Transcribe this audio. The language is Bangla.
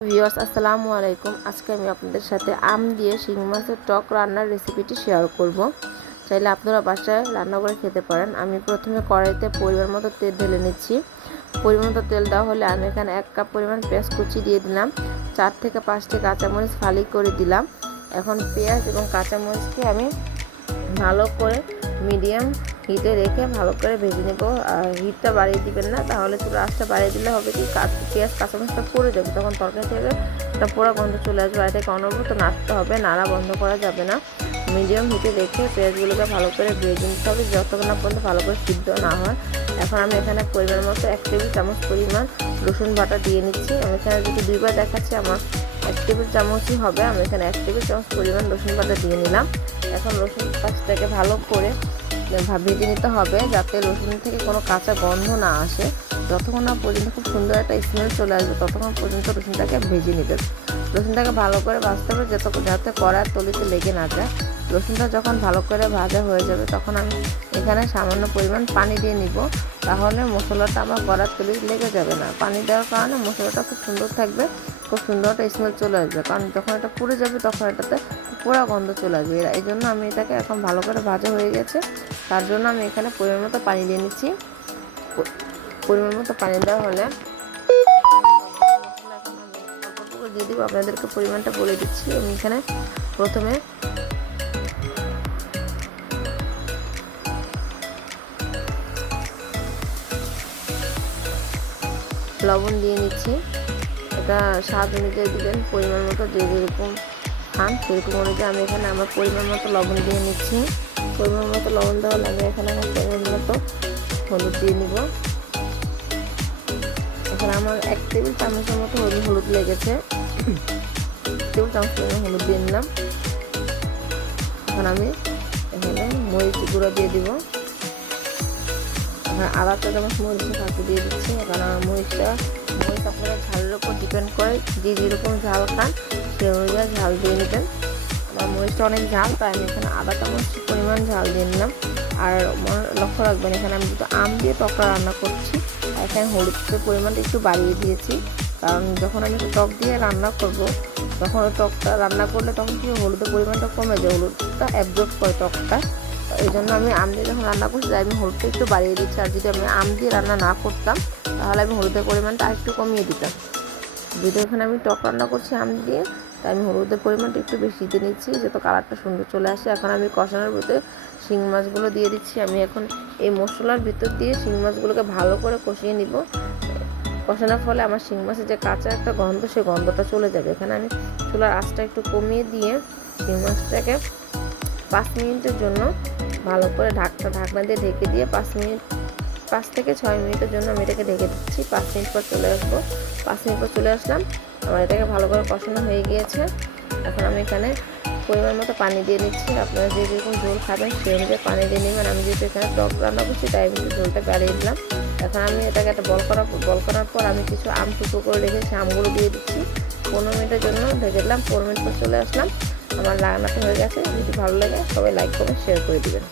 ভিউয়ার্স আসসালামু আলাইকুম। আজকে আমি আপনাদের সাথে আম দিয়ে শিং মাছের টক রান্নার রেসিপিটি শেয়ার করব। চাইলে আপনারা বাসায় রান্না করে খেতে পারেন। আমি প্রথমে কড়াইতে পরিমাণ মতো তেল ঢেলে নিচ্ছি। পরিমাণ মতো তেল দেওয়া হলে আমি এখানে 1 কাপ পরিমাণ পেঁয়াজ কুচি দিয়ে দিলাম। 4 থেকে 5টি কাঁচামরিচ ফালি করে দিলাম। এখন পেঁয়াজ এবং কাঁচামরিচকে আমি ভালো করে মিডিয়াম হিটে রেখে ভালো করে ভেজে নেব। আর হিটটা বাড়িয়ে দিবেন না, তাহলে চুলার আঁচটা বাড়িয়ে দিলে হবে কি পেঁয়াজ কাঁচামরিচটা পুড়ে যাবে, তখন তরকারি থেকে একটা পোড়া গন্ধ চলে আসবে। আর এটাকে অনবরত নাড়তে হবে, নাড়া বন্ধ করা যাবে না। মিডিয়াম হিটে রেখে পেঁয়াজগুলোকে ভালো করে ভেজে নিতে হবে যতক্ষণ না পর্যন্ত ভালো করে সিদ্ধ না হয়। এখন আমি এখানে পরিমাণ মতো 1 টেবিল চামচ পরিমাণ রসুন বাটা দিয়ে নিচ্ছি। আমি এখানে যদি দুইবার দেখাচ্ছি আমার 1 টেবিল চামচই হবে। আমি এখানে 1 টেবিল চামচ পরিমাণ রসুন বাটা দিয়ে নিলাম। এখন রসুন পাঁচটাকে ভালো করে ভেজে নিতে হবে যাতে রসুন থেকে কোনো কাঁচা গন্ধ না আসে। যতক্ষণ না পর্যন্ত খুব সুন্দর একটা স্মেল চলে আসবে ততক্ষণ পর্যন্ত রসুনটাকে ভেজে নেবেন। রসুনটাকে ভালো করে ভাজতে হবে যাতে কড়ার তলিতে লেগে না যায়। রসুনটা যখন ভালো করে ভাজা হয়ে যাবে তখন আমি এখানে সামান্য পরিমাণ পানি দিয়ে নিব, তাহলে মশলাটা আমার কড়ার তলিতে লেগে যাবে না। পানি দেওয়ার কারণে মশলাটা খুব সুন্দর থাকবে, খুব সুন্দর একটা স্মেল চলে আসবে। কারণ যখন এটা পুড়ে যাবে তখন এটাতে পোড়া গন্ধ চলে আসবে। এই জন্য আমি এটাকে এখন ভালো করে ভাজা হয়ে গেছে, তার জন্য আমি এখানে পরিমাণ মতো পানি দিয়ে নিচ্ছি। পরিমাণ মতো পানি দেওয়া হলে দিয়ে দিব। আপনাদেরকে পরিমাণটা বলে দিচ্ছি। আমি এখানে প্রথমে লবণ দিয়ে নিচ্ছি। এটা স্বাদ অনুযায়ী দিবেন, পরিমাণ মতো যেরকম খান সেরকম অনুযায়ী আমি এখানে আমার পরিমাণ মতো লবণ দিয়ে নিচ্ছি। পরিমাণ মতো লবণ দেওয়া লাগে। এখানে আমার পরিমাণ মতো হলুদ দিয়ে নিব। এখানে আমার 1 টেবিল চামচের মতো হলুদ লেগেছে। 1 টেবিল চামচ পরিমাণ হলুদ দিয়ে নিলাম। এখন আমি এখানে মরিচ গুঁড়ো দিয়ে দিব। এখন আদা চা চামচ মরিচের ফাঁকি দিয়ে দিচ্ছি। এখন আমার মরিচ আপনারা ঝালের উপর ডিপেন্ড করে, যেরকম ঝাল খান সেই অনুযায়ী ঝাল দিয়ে নেবেন। আমার মরিচটা অনেক ঝাল, তাই আমি এখানে আদা চামচ পরিমাণ ঝাল দিয়ে নিলাম। আর লক্ষ্য রাখবেন এখানে আমি যেহেতু আম দিয়ে টকটা রান্না করছি, এখানে হলুদের পরিমাণটা একটু বাড়িয়ে দিয়েছি। কারণ যখন আমি টক দিয়ে রান্না করব তখন ওই টকটা রান্না করলে তখন কি হলুদের পরিমাণটা কমে যায়, হলুদটা অ্যাবজর্ব করে টকটা। এই জন্য আমি আম দিয়ে যখন রান্না করছি তাই আমি হলুদটা একটু বাড়িয়ে দিচ্ছি। আর যদি আমি আম দিয়ে রান্না না করতাম তাহলে আমি হলুদের পরিমাণটা আরেকটু কমিয়ে দিতাম। যেহেতু এখানে আমি টক রান্না করছি আম দিয়ে, তাই আমি হলুদের পরিমাণটা একটু বেশি দিয়ে নিচ্ছি যাতে কালারটা সুন্দর চলে আসে। এখন আমি কষানোর ভিতরে শিং মাছগুলো দিয়ে দিচ্ছি। আমি এখন এই মশলার ভিতর দিয়ে শিং মাছগুলোকে ভালো করে কষিয়ে নিব। কষানোর ফলে আমার শিং মাছের যে কাঁচা একটা গন্ধ, সেই গন্ধটা চলে যাবে। এখানে আমি চুলার আঁচটা একটু কমিয়ে দিয়ে শিং মাছটাকে 5 মিনিটের জন্য ভালো করে ঢাকনা দিয়ে ঢেকে দিয়ে 5 থেকে 6 মিনিটের জন্য আমি এটাকে ঢেকে দিচ্ছি। 5 মিনিট পর চলে আসবো। 5 মিনিট পর চলে আসলাম। আমার এটাকে ভালো করে কষানো হয়ে গিয়েছে। এখন আমি এখানে পরিমাণ মতো পানি দিয়ে নিচ্ছি। আপনারা যেরকম ঝোল খাবেন সেই অনুযায়ী পানি দিয়ে নেবেন। আমি যেহেতু এখানে টক রান্না করছি তাই আমি ঝোলটা বাড়িয়ে দিলাম। এখন আমি এটাকে একটা বল করার পর আমি কিছু আম টুকরো করে রেখেছি, আমগুলো দিয়ে দিচ্ছি। 15 মিনিটের জন্য ঢেকে দিলাম। 15 মিনিট পর চলে আসলাম। আমার রান্নাটা হয়ে গেছে। যদি ভালো লাগে সবাই লাইক কমেন্ট শেয়ার করে দিবেন।